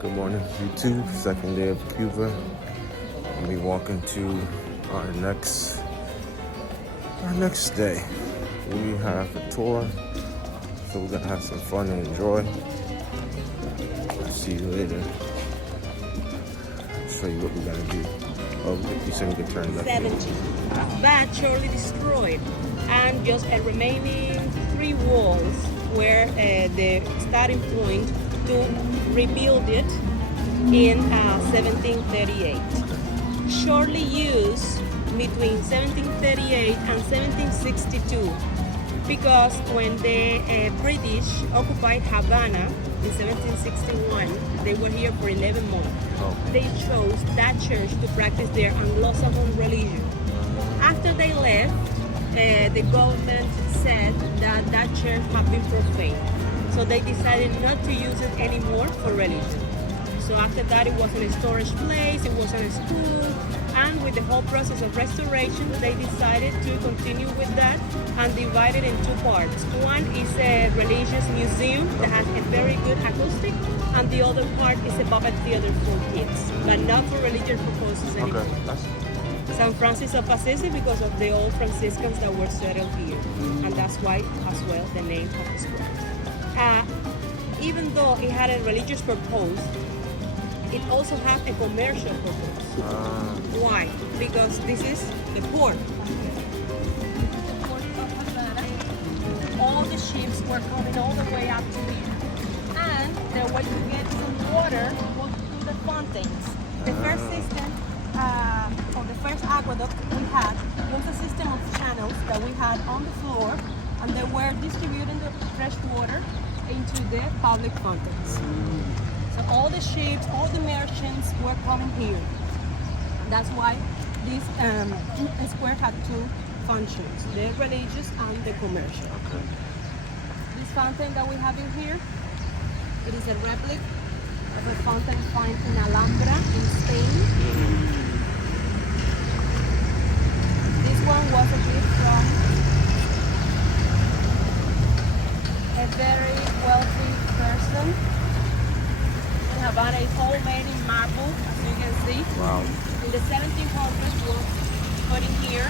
Good morning, YouTube. Second day of Cuba. We walking to our next day. We have a tour, so we're gonna have some fun and enjoy. I'll see you later. I'll show you what we're gonna do. Oh, you said we could turn left. 70, but shortly destroyed, and just a remaining 3 walls where the starting point to rebuild it in 1738. Shortly used between 1738 and 1762, because when the British occupied Havana in 1761, they were here for 11 months. Oh. They chose that church to practice their Anglo-Saxon religion. After they left, the government said that that church had been profaned. So they decided not to use it anymore for religion. So after that, it wasn't a storage place, it wasn't a school, and with the whole process of restoration, they decided to continue with that and divide it in 2 parts. One is a religious museum that has a very good acoustic, and the other part is a puppet theater for kids, but not for religious purposes anymore. Okay. San Francis of Assisi, because of the old Franciscans that were settled here, and that's why, as well, the name of the square. Even though it had a religious purpose, it also had a commercial purpose. Why? Because this is the port. The port of Havana. All the ships were coming all the way up to here. And the way to get some water was through the fountains. The first system, or the first aqueduct we had, was a system of channels that we had on the floor, and they were distributing the fresh water into the public fountains. So all the ships, all the merchants were coming here. That's why this square had 2 functions, the religious and the commercial. Okay. This fountain that we have in here, it is a replica of a fountain found in Alhambra in Spain. This one was a gift from a very wealthy person. Havana is all made in marble, as you can see. Wow. In the 1700s was put in here.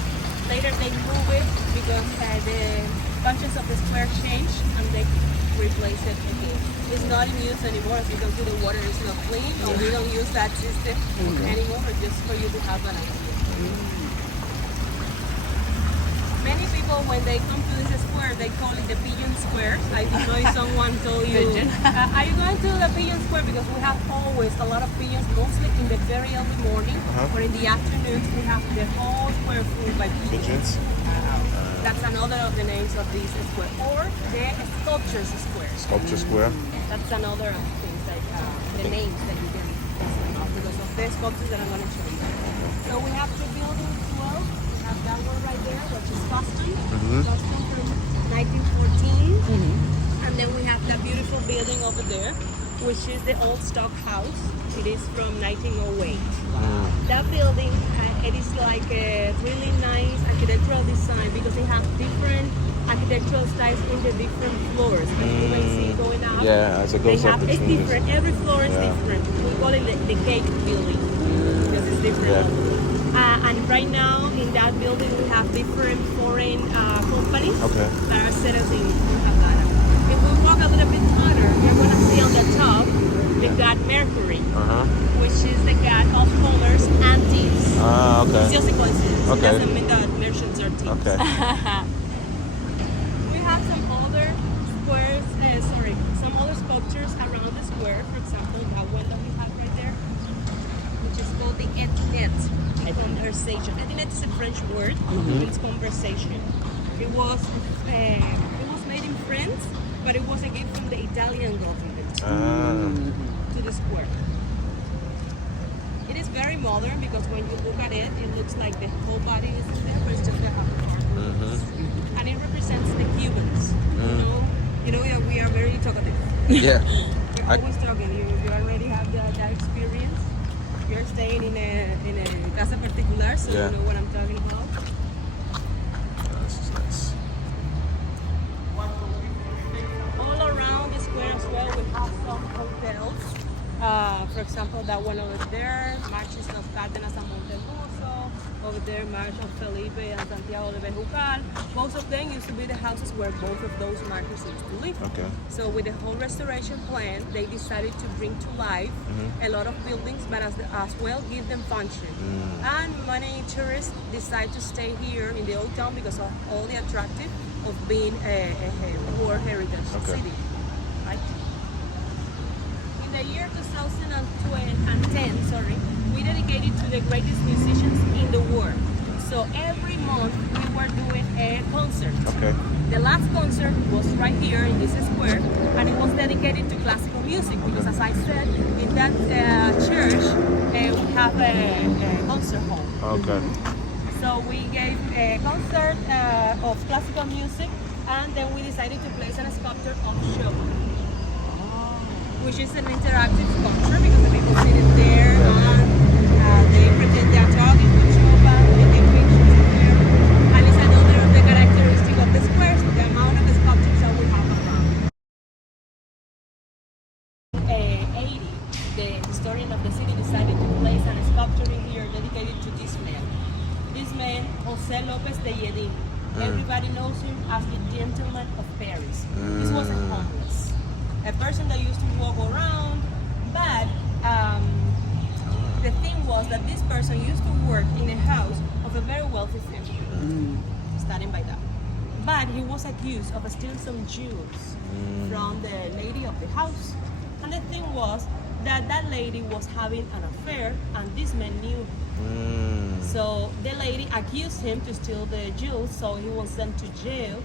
Later they moved it because the functions of the square changed and they replaced it again. It's not in use anymore. As you can see, the water is not clean, so we don't use that system anymore, just for you to have an idea. Many people, when they come to this square, they call it the Pigeon Square. I don't know if someone told you. Are you going to the Pigeon Square? Because we have always a lot of pigeons, mostly in the very early morning, or in the afternoons we have the whole square full by pigeons. That's another of the names of this square. Or the Sculptures Square. Sculpture Square. That's another of the things, like the names that you can because of the sculptures that I'm going to show you. So we have 2 buildings as well. That one right there, which is custom from 1914. And then we have that beautiful building over there, which is the old stock house. It is from 1908. That building, it is like a really nice architectural design because they have different architectural styles in the different floors. As you may see going up. Yeah, as it goes up It's between different. Every floor is different. We call it the cake building because it's different. Yeah. And right now in that building we have different foreign companies that are settled in Havana. If we walk a little bit further, you're going to see on the top the god Mercury, which is the god of commerce and thieves. Okay. It's just a coincidence. Okay. It doesn't mean that merchants are thieves. Okay. We have some other squares, some other sculptures around the square. For example, that one that we have right there, which is called the Etiquette. Conversation. I think that's a French word. It's conversation. It was made in France, but it was a gift from the Italian government to the square. It is very modern because when you look at it, it looks like the whole body is there, but it's just the upper part. And it represents the Cubans. You know, we are very talkative. Yeah. We're always talking. You already have that experience. You're staying in a casa particular, so you know what I'm talking about. This is nice. All around the square as well, we have some hotels For example, that one over there, Marches of Cárdenas and Montemoso. Over there, March of Felipe and Santiago de Bejucal. Both of them used to be the houses where both of those markers used to live. Okay. So with the whole restoration plan, they decided to bring to life a lot of buildings, but as well give them function. And many tourists decide to stay here in the old town because of all the attractive of being a World Heritage City. Right? In the year 2010, we dedicated to the greatest musicians in the world. So every month we were doing a concert. Okay. The last concert was right here in this square, and it was dedicated to classical music because, as I said, in that church we have a concert hall. Okay. So we gave a concert of classical music, and then we decided to place a sculpture of Chopin, which is an interactive sculpture because the people sitting there and they pretend they are talking to Chopin, they take pictures of them. And it's another of the characteristic of the squares, the amount of sculptures that we have around. 80, the historian of the city decided to place a sculpture in here dedicated to this man. This man, José López de Yedin. Everybody knows him as the gentleman of Paris. This was a homeless. A person that used to walk around, but the thing was that this person used to work in a house of a very wealthy family, starting by that. But he was accused of stealing some jewels from the lady of the house. And the thing was that that lady was having an affair, and this man knew. So the lady accused him to steal the jewels, so he was sent to jail.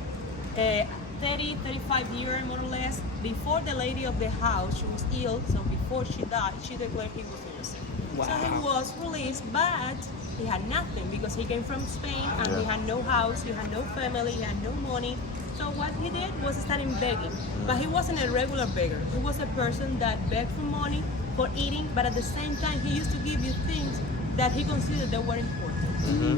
30, 35 years more or less. Before the lady of the house, she was ill, so before she died, she declared he was innocent. Wow. So he was released, but he had nothing because he came from Spain and he had no house, he had no family, he had no money. So what he did was starting begging. But he wasn't a regular beggar. He was a person that begged for money, for eating, but at the same time, he used to give you things that he considered that were important.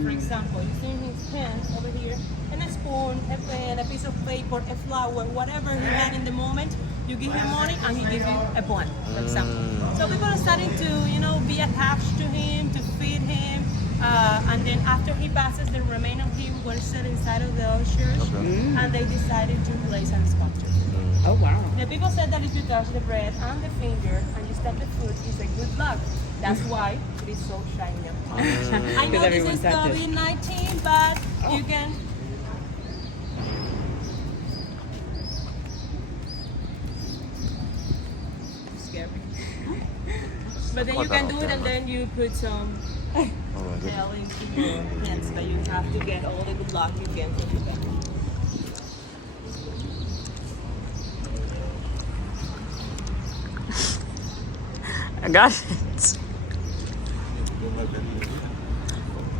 For example, you see in his pen over here, and a spoon, a pen, a piece of paper, a flower, whatever he had in the moment, you give him money and he gives you a plant, for example. So people are starting to, be attached to him, to feed him, and then after he passes, the remains of him were set inside of the church, and they decided to place a sculpture. Oh, wow. The people said that if you touch the bread and the finger and you stamp the food, it's a good luck. That's why it is so shiny. I know this is COVID-19, but you can. Scary. But then you can do it, and then you put some hell into your hands, but you have to get all the good luck you can from the back. I got it.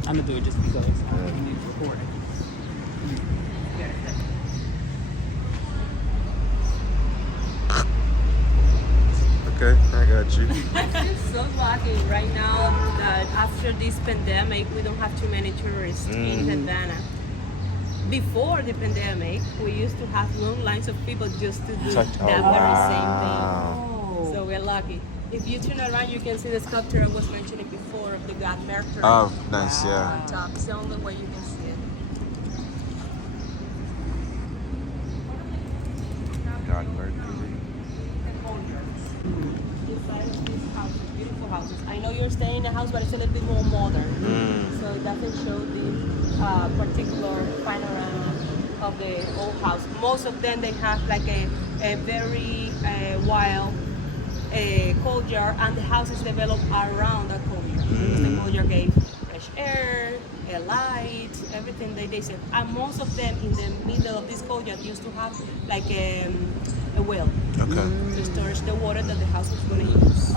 I'm gonna do it just because I need to record it. Okay, I got you. I feel so lucky right now that after this pandemic, we don't have too many tourists in Havana. Before the pandemic, we used to have long lines of people just to do that very same thing. So we're lucky. If you turn around, you can see the sculpture I was mentioning before of the god Mercury. Oh, nice, yeah. On top. It's the only way you can see it. God, Mercury. Inside of these houses, beautiful houses. I know you're staying in a house, but it's a little bit more modern. So it doesn't show the particular panorama of the old house. Most of them, they have like a very wild courtyard, and the house is developed around the courtyard. The courtyard gave fresh air, a light, everything they said. And most of them in the middle of this courtyard used to have like a well to store the water that the house was going to use.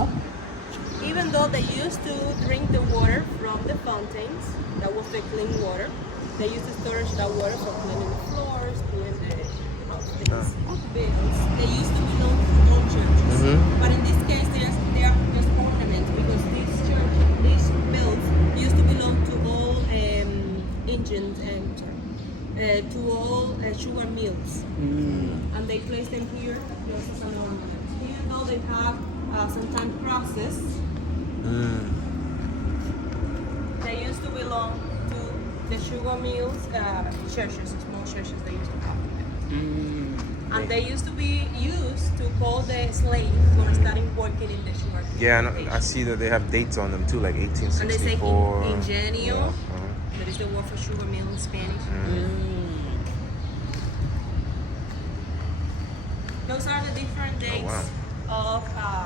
Even though they used to drink the water from the fountains, that was the clean water, they used to store that water for cleaning the floors, doing the bills. They used to belong to all churches, but in this case, they are just ornaments because these bills used to belong to all engines and to all sugar mills, and they place them here just as an ornament. Even though they have sometimes crosses houses. They used to belong to the sugar mills, churches, small churches they used to have there. And they used to be used to call the slaves who are starting working in the sugar Yeah, I plantation. see that they have dates on them too, like And they say 1864. ingenio. Yeah, That is the word for sugar mill in Spanish. Those are the different dates of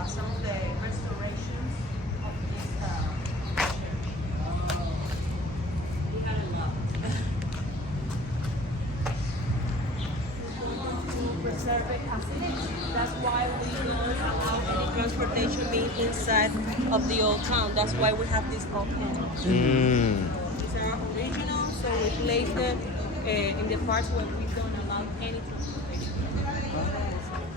some of the restorations of this church. We had a lot. To preserve it as it is. That's why we don't allow any transportation being inside of the old town. That's why we have these old panels. These are original, so we place them in the parts where we don't allow any transportation.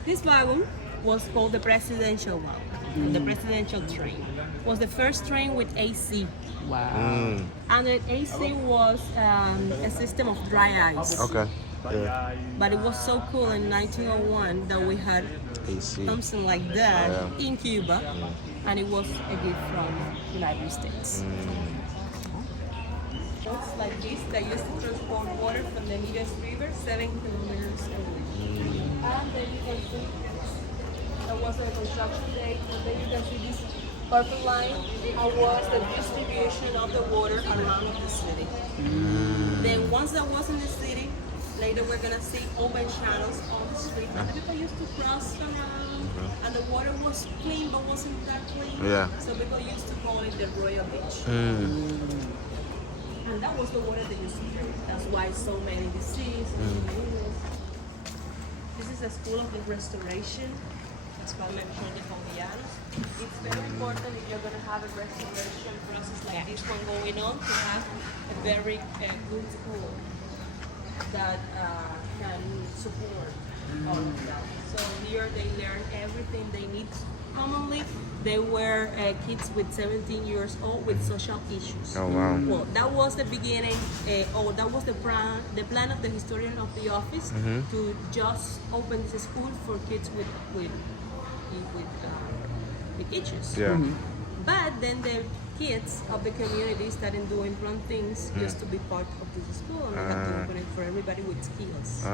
This wagon was called the presidential wagon, the presidential train. It was the first train with AC. Wow. And the AC was a system of dry ice. Okay. Yeah. But it was so cool in 1901 that we had AC. something like that in Cuba, and it was a gift from the United States. Boats like this that used to transport water from the nearest river 7 kilometers away. And then you can see there was a construction date, and then you can see this purple line was the distribution of the water around the city. Then once that was in the city, later we're gonna see open channels on the street. And people used to cross around, and the water was clean but wasn't that clean. Yeah. So people used to call it the Royal Beach. And that was the water they used to drink. That's why so many diseases. This is the School of the Restoration. It's called Lección de Jovianos. It's very important if you're going to have a restoration process like this one going on to have a very good school that can support all of that. So here they learn everything they need. Commonly, they were kids with 17 years old with social issues. Oh wow. Well, that was the beginning, or that was the plan of the historian of the office to just open this school for kids with issues. Yeah. But then the kids of the community started doing wrong things just to be part of this school, and we had to open it for everybody with skills.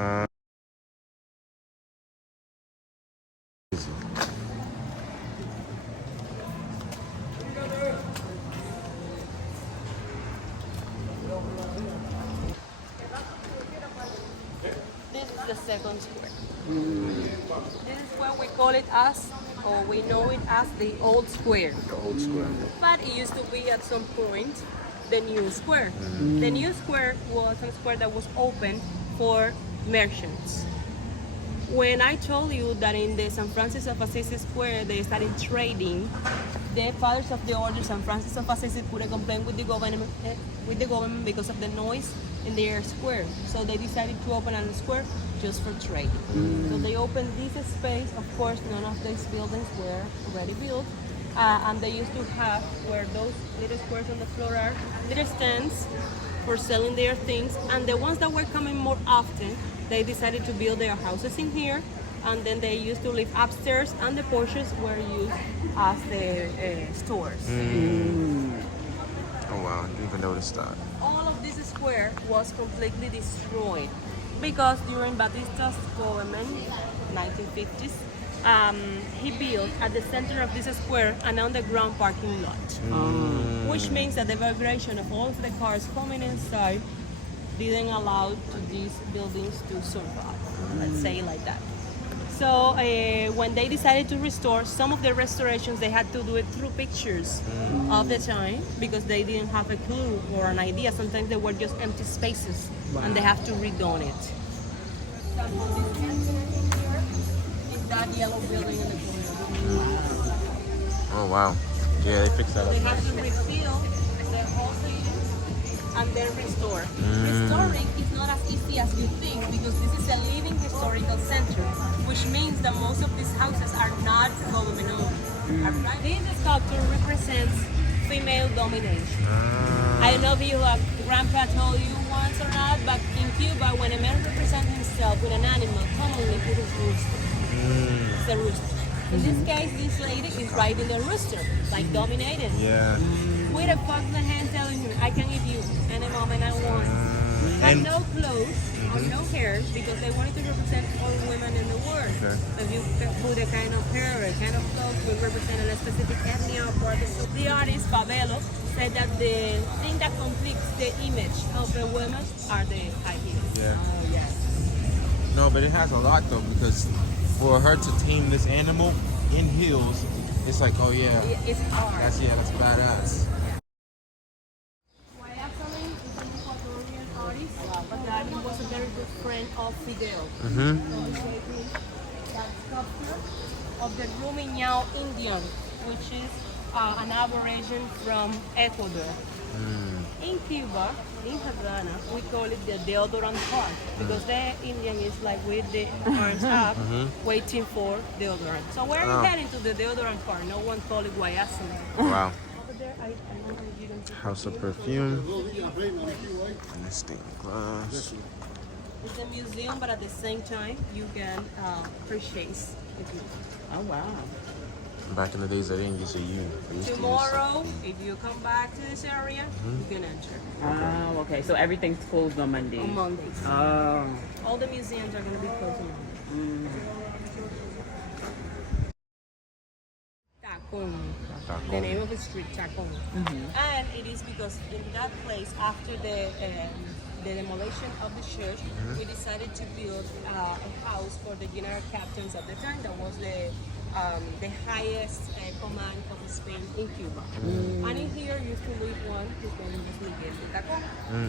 This is the second square. This is what we call it as, or we know it as the old square. The old square. But it used to be at some point the new square. The new square was a square that was open for merchants. When I told you that in the San Francis of Assisi Square they started trading, the fathers of the order San Francis of Assisi put a complaint with the government because of the noise in their square. So they decided to open a square just for trading. So they opened this space. Of course, none of these buildings were already built. And they used to have, where those little squares on the floor are, little stands for selling their things. And the ones that were coming more often, they decided to build their houses in here. And then they used to live upstairs, and the porches were used as the stores. Oh wow, I didn't even notice that. All of this square was completely destroyed because during Batista's government, 1950s, he built at the center of this square an underground parking lot, which means that the vibration of all of the cars coming inside didn't allow to these buildings to survive, let's say it like that. So when they decided to restore some of the restorations, they had to do it through pictures of the time because they didn't have a clue or an idea. Sometimes they were just empty spaces, and they have to redone it. Is that yellow building in the corner? Oh wow. Yeah, they fixed that They up. have to refill the whole thing and then restore. Restoring is not as easy as you think because this is a living historical center, which means that most of these houses are not government owned. This sculpture represents female domination. I don't know if grandpa told you once or not, but in Cuba, when a man represents himself with an animal, commonly it is rooster. It's a rooster. In this case, this lady is riding the rooster, like dominating. Yeah. With a fox in the hand telling him, I can eat you any moment I want. But And no clothes or no hair because they wanted to represent all women in the world. Okay. So if you put a kind of hair, a kind of clothes will represent a specific ethnia or part. So the artist Pavelo said that the thing that completes the image of a woman are the high heels. yeah. Oh, yes. No, but it has a lot though, because for her to tame this animal in heels, it's like, oh yeah, It's hard. that's badass. Guayasamín is an Ecuadorian artist, but that he was a very good friend of Fidel. Mm-hmm. So he gave him that sculpture of the Rumiñao Indian, which is an aberration from Ecuador. In Cuba, in Havana, we call it the deodorant part because the Indian is like with the arms up, waiting for deodorant. So we're heading to the deodorant part. No one call it guayasamín. Wow. Over there, I don't know if you can see. House of perfume. And this stained glass. It's a museum, but at the same time, you can purchase it. Oh, wow. Back in the days, I didn't get to use. I used to use Tomorrow, if you come back to this area, you can enter. Oh, okay. So everything's closed on Monday. On Mondays. Oh. All the museums are going to be closed on Mondays. Tacon. Tacon. The name of the street, Tacon. And it is because in that place, after the demolition of the church, we decided to build a house for the general captains at the time. That was the highest command of Spain in Cuba. And in here used to live one whose name was Miguel de Tacon.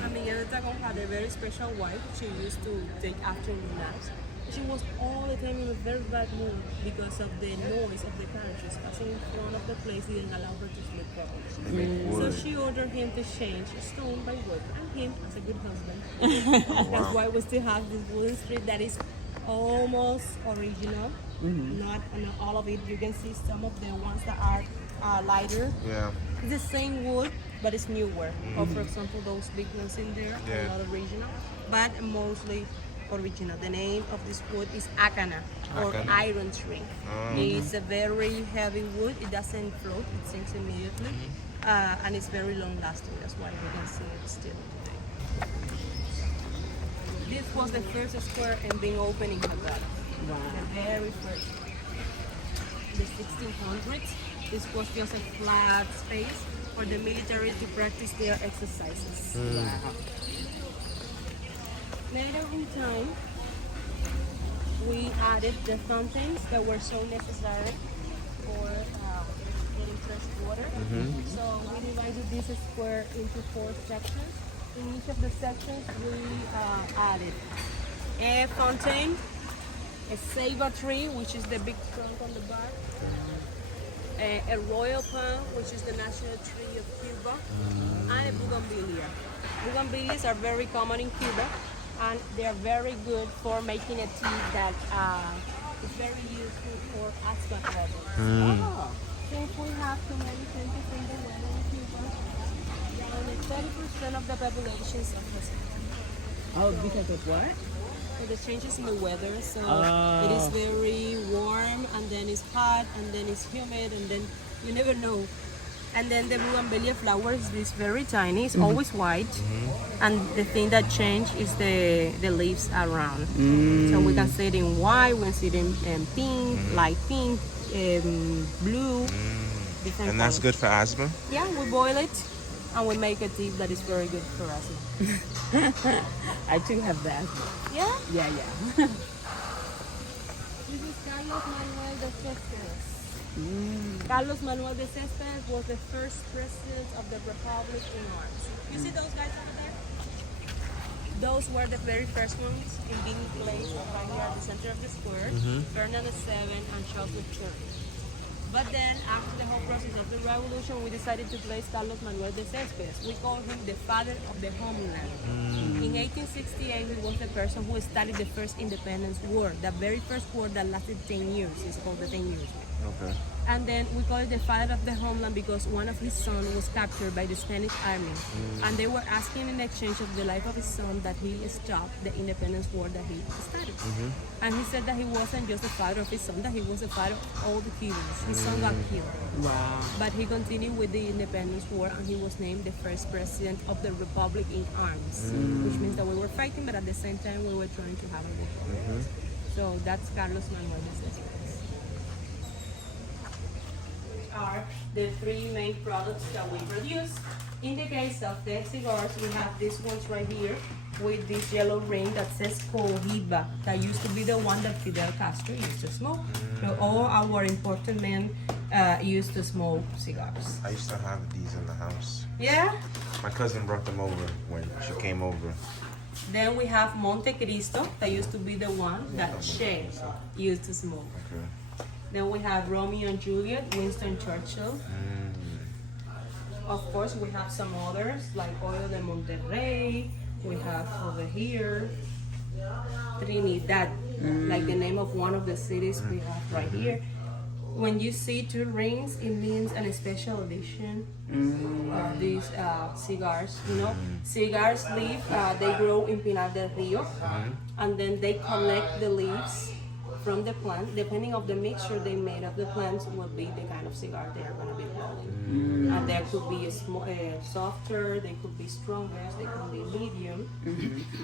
And Miguel de Tacon had a very special wife. She used to take afternoon naps. She was all the time in a very bad mood because of the noise of the carriages passing in front of the place didn't allow her to sleep properly. They make So wood. she ordered him to change stone by wood. And him, as a good husband, wow. that's why we still have this wooden street that is almost original. Not all of it. You can see some of the ones that are lighter. Yeah. It's the same wood, but it's newer. Or for example, those big ones in there Yeah. are not original, but mostly original. The name of this wood is acana or Acana. iron tree. It's a very heavy wood. It doesn't float. It sinks immediately, and it's very long lasting. That's why we can see it still today. This was the first square and being opened in Havana. Wow. The very first. In the 1600s, this was just a flat space for the military to practice their exercises. Wow. Later in time, we added the fountains that were so necessary for getting fresh water. So we divided this square into 4 sections. In each of the sections, we added a fountain, a ceiba tree, which is the big trunk on the back, a royal palm, which is the national tree of Cuba, and a bougainvillea. Bougainvilleas are very common in Cuba, and they are very good for making a tea that is very useful for asthma levels. Oh. Since we have too many changes in the weather in Cuba, around 30% of the population suffers. Oh, because of what? So the changes in the weather, so Oh. it is very warm, and then it's hot, and then it's humid, and then you never know. And then the bougainvillea flowers is very tiny. It's always white, and the thing that change is the leaves around. So we can see it in white, we can see it in pink, light pink, blue. Different And that's colors. good for asthma? Yeah, we boil it, and we make a tea that is very good for us. I too have that. Yeah. Yeah, yeah. This is Carlos Manuel de Céspedes. Carlos Manuel de Céspedes was the first president of the Republic in arms. You see those guys over there? Those were the very first ones in being placed right here at the center of the square, Ferdinand VII and Charles III. But then, after the whole process of the revolution, we decided to place Carlos Manuel de Céspedes. We call him the father of the homeland. In 1868, he was the person who started the first independence war. The very first war that lasted 10 years. It's called the 10 Years War. Okay. And then we call it the father of the homeland because one of his sons was captured by the Spanish army. And they were asking in exchange of the life of his son that he stop the independence war that he started. And he said that he wasn't just the father of his son, that he was the father of all the Cubans. His son got killed. Wow. But he continued with the independence war and he was named the first president of the republic in arms, which means that we were fighting, but at the same time we were trying to have a republic. So that's Carlos Manuel de Cespedes. Are the three main products that we produce. In the case of the cigars, we have these ones right here with this yellow ring that says Cohiba. That used to be the one that Fidel Castro used to smoke. So all our important men used to smoke cigars. I used to have these in the house. Yeah? My cousin brought them over when she came over. Then we have Monte Cristo, that used to be the one that Che used to smoke. Okay. Then we have Romeo and Juliet, Winston Churchill. Of course, we have some others like Oil de Monterrey. We have over here Trinidad, like the name of one of the cities we have right here. When you see two rings, it means a special edition of these cigars. You know, cigars leaf, they grow in Pinar del Rio, and then they collect the leaves from the plant. Depending of the mixture they made of the plants will be the kind of cigar they are going to be rolling. And there could be a softer, they could be stronger, they could be medium.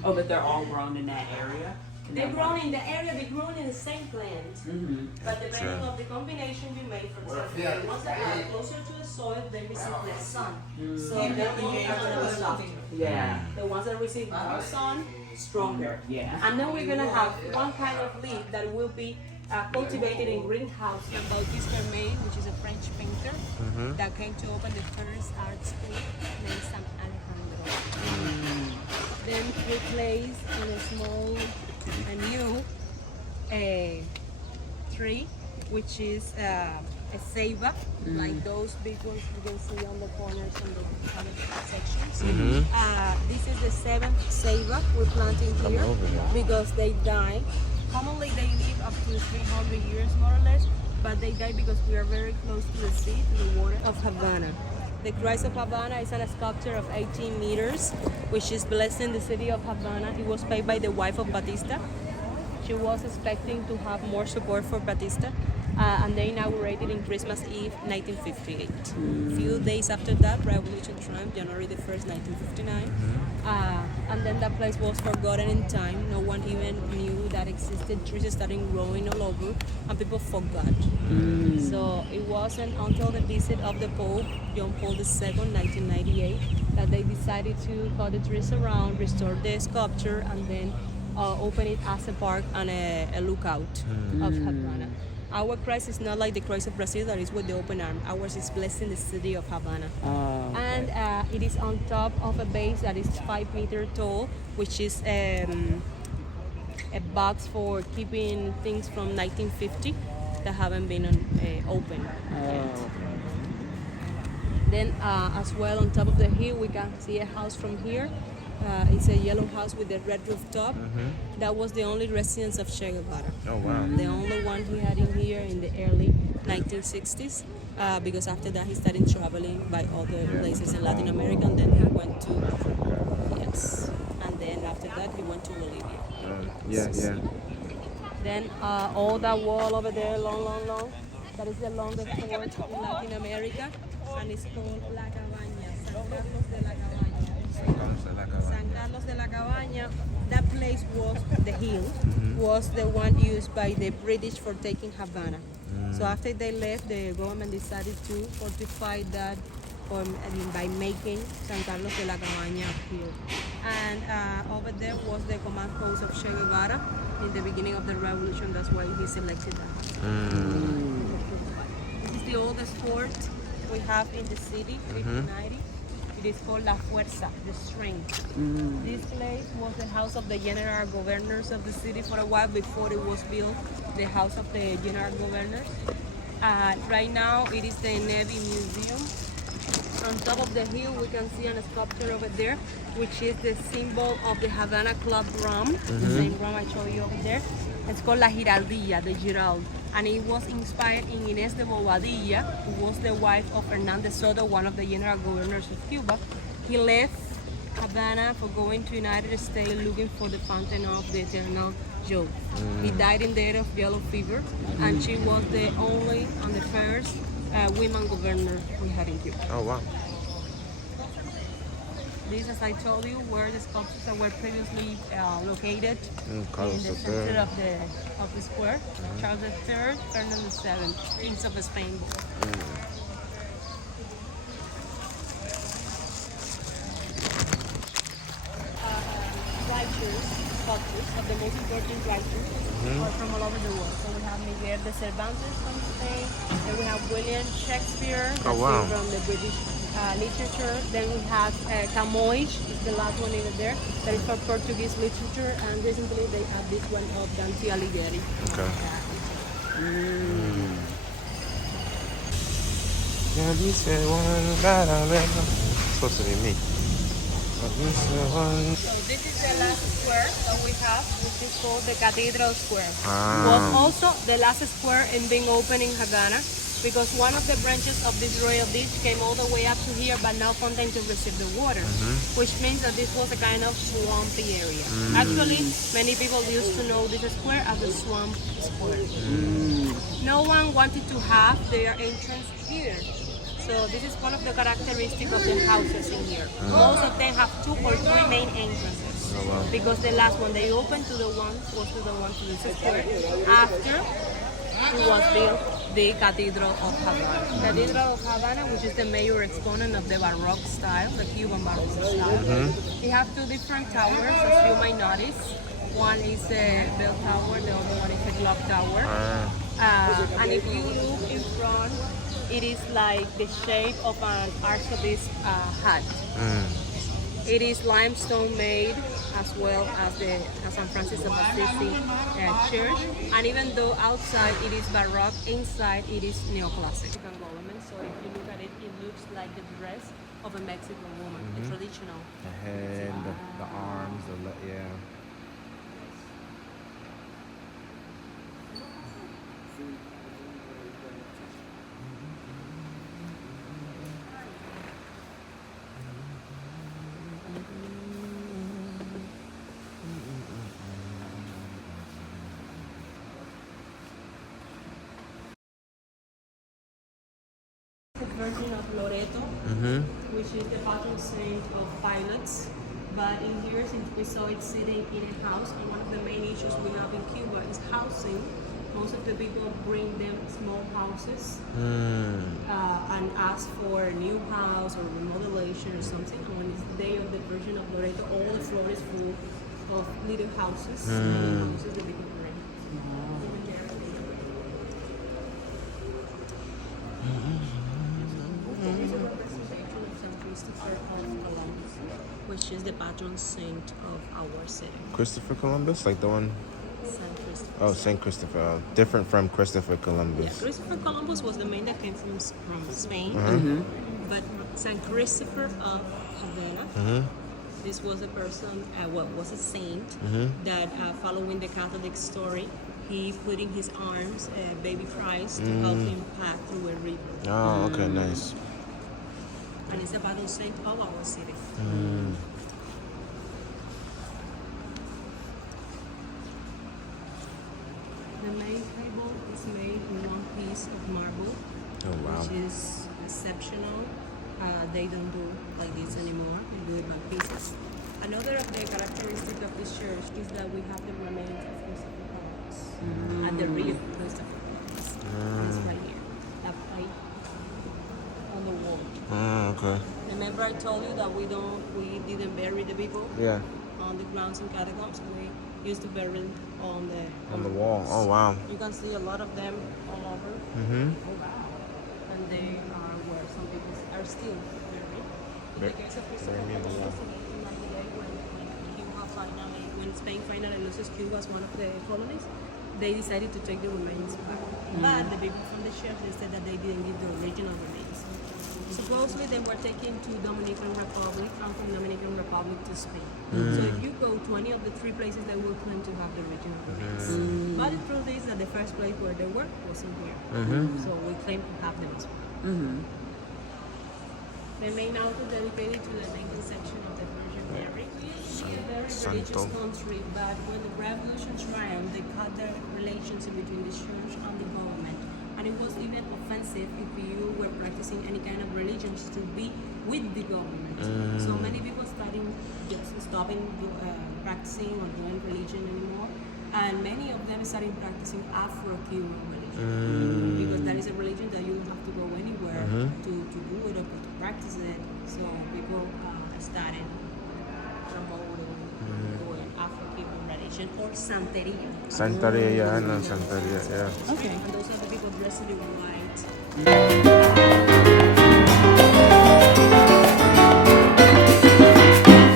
Oh, but they're all grown in that area? They're grown in the area, they're grown in the same plant. But depending on the combination you make, for example, the ones that are closer to the soil, they receive less sun. So they're going to be softer. Yeah. The ones that receive more sun, stronger. Yeah. And then we're gonna have one kind of leaf that will be cultivated in greenhouse by Bautista Main, which is a French painter that came to open the first art school named San Alejandro. Then we place in a small, a new tree, which is a ceiba, like those big ones you can see on the corners and the other sections. This is the seventh ceiba we're planting here because they die. Commonly they live up to 300 years more or less, but they die because we are very close to the sea, to the water of Havana. The Christ of Havana is a sculpture of 18 meters, which is blessing the city of Havana. It was paid by the wife of Batista. She was expecting to have more support for Batista, and they inaugurated in Christmas Eve, 1958. A few days after that, Revolution triumphed, January the 1st, 1959. And then that place was forgotten in time. No one even knew that existed. Trees started growing all over, and people forgot. So it wasn't until the visit of the Pope, John Paul II, 1998, that they decided to cut the trees around, restore the sculpture, and then open it as a park and a lookout of Havana. Our Christ is not like the Christ of Brazil that is with the open arm. Ours is blessing the city of Havana. And it is on top of a base that is 5 meters tall, which is a box for keeping things from 1950 that haven't been open yet. Then as well on top of the hill we can see a house from here. It's a yellow house with a red rooftop. That was the only residence of Che Guevara. Oh, wow. The only one he had in here in the early 1960s. Because after that he started traveling by other places in Latin America, and then he went to, and then after that he went to Bolivia. Then all that wall over there, long, that is the longest fort in Latin America, and it's called La Cabaña, San Carlos de la Cabaña. San Carlos de la Cabaña, that place was, the hill, was the one used by the British for taking Havana. So after they left, the government decided to fortify that by making San Carlos de la Cabaña hill. And over there was the command post of Che Guevara in the beginning of the revolution. That's why he selected that. This is the oldest fort we have in the city, 1590. It is called La Fuerza, the strength. This place was the house of the general governors of the city for a while before it was built, the house of the general governors. Right now it is the Navy Museum. On top of the hill we can see a sculpture over there, which is the symbol of the Havana Club rum, the same rum I showed you over there. It's called La Giraldilla, the Girald. and it was inspired in Inés de Bobadilla, who was the wife of Hernández Soto, one of the general governors of Cuba. He left Havana for going to United States looking for the fountain of the eternal youth. He died in death of yellow fever, and she was the only and the first women governor we had in Cuba. Oh, wow. This, as I told you, were the sculptures that were previously located in Carlos the III. center of the square. Charles III, Ferdinand VII, Kings of Spain. Writers, sculptures of the most important writers are from all over the world. So we have Miguel de Cervantes from Spain, then we have William Shakespeare, that's wow. from the British literature. Then we have Camões, is the last one over there, that is for Portuguese literature, and recently they have this one of Dante Alighieri. Okay. Yeah, this one supposed to be me. So this is the last square that we have, which is called the Cathedral Square. Was also the last square in being open in Havana, because one of the branches of this royal ditch came all the way up to here, but now fountain to receive the water, which means that this was a kind of swampy area. Actually, many people used to know this square as the Swamp Square. No one wanted to have their entrance here. So this is one of the characteristics of the houses in here. Most of them have 2 or 3 main entrances. Oh, wow. Because the last one they opened to the one was to the one to the square. After it was built the Cathedral of Havana. Cathedral of Havana, which is the major exponent of the Baroque style, the Cuban Baroque style. We have 2 different towers, as you might notice. One is a bell tower, the other one is a clock tower. And if you look in front, it is like the shape of an archbishop's hat. It is limestone made, as well as the San Francis of Assisi church. And even though outside it is Baroque, inside it is neoclassic. So if you look at it, it looks like the dress of a Mexican woman, a traditional. The head, the arms, yeah. Virgin of Loreto, which is the patron saint of pilots. But in here, since we saw it sitting in a house, and one of the main issues we have in Cuba is housing. Most of the people bring them small houses and ask for a new house or remodelation or something. And when it's the day of the Virgin of Loreto, all the floor is full of little houses, many houses that they can rent. Which is the patron saint of our city. Christopher Columbus, like the one. Saint Christopher. Oh, Saint Christopher. Different from Christopher Columbus. Yeah, Christopher Columbus was the man that came from Spain, but Saint Christopher of Havana. This was a person, was a saint that, following the Catholic story, he put in his arms baby Christ to help him pass through a river. Oh, okay, nice. And it's the patron saint of our city. The main table is made in one piece of marble, which is exceptional. They don't do like this anymore. They do it by pieces. Another of the characteristics of this church is that we have the remains of Christopher Columbus and the real Christopher Columbus. It's right here, that plate on the wall. Okay. Remember I told you that we didn't bury the people on the grounds and catacombs. We used to bury them on the wall. Oh, wow. You can see a lot of them all over. Oh, wow. And they are where some people are still buried. In the case of Christopher Columbus, in 1998, when Spain finally loses Cuba as one of the colonies, they decided to take the remains back. But the people from the church, they said that they didn't give the original remains. Supposedly they were taken to Dominican Republic and from Dominican Republic to Spain. Mm. So if you go to any of the three places, they will claim to have the original remains. But the truth is that the first place where they were wasn't here. So we claim to have them as well. The main altar dedicated to the 19th section of the Virgin Mary. It's a very religious Santo. country, but when the revolution triumphed, they cut the relations between the church and the government. And it was even offensive if you were practicing any kind of religion to be with the government. So many people starting just stopping practicing or doing religion anymore, and many of them started practicing Afro-Cuban religion because that is a religion that you don't have to go anywhere to do it or to practice it. So people started promoting doing Afro-Cuban religion or Santeria. Santeria, yeah, I know Santeria, yeah. Okay. And those are the people dressed in white.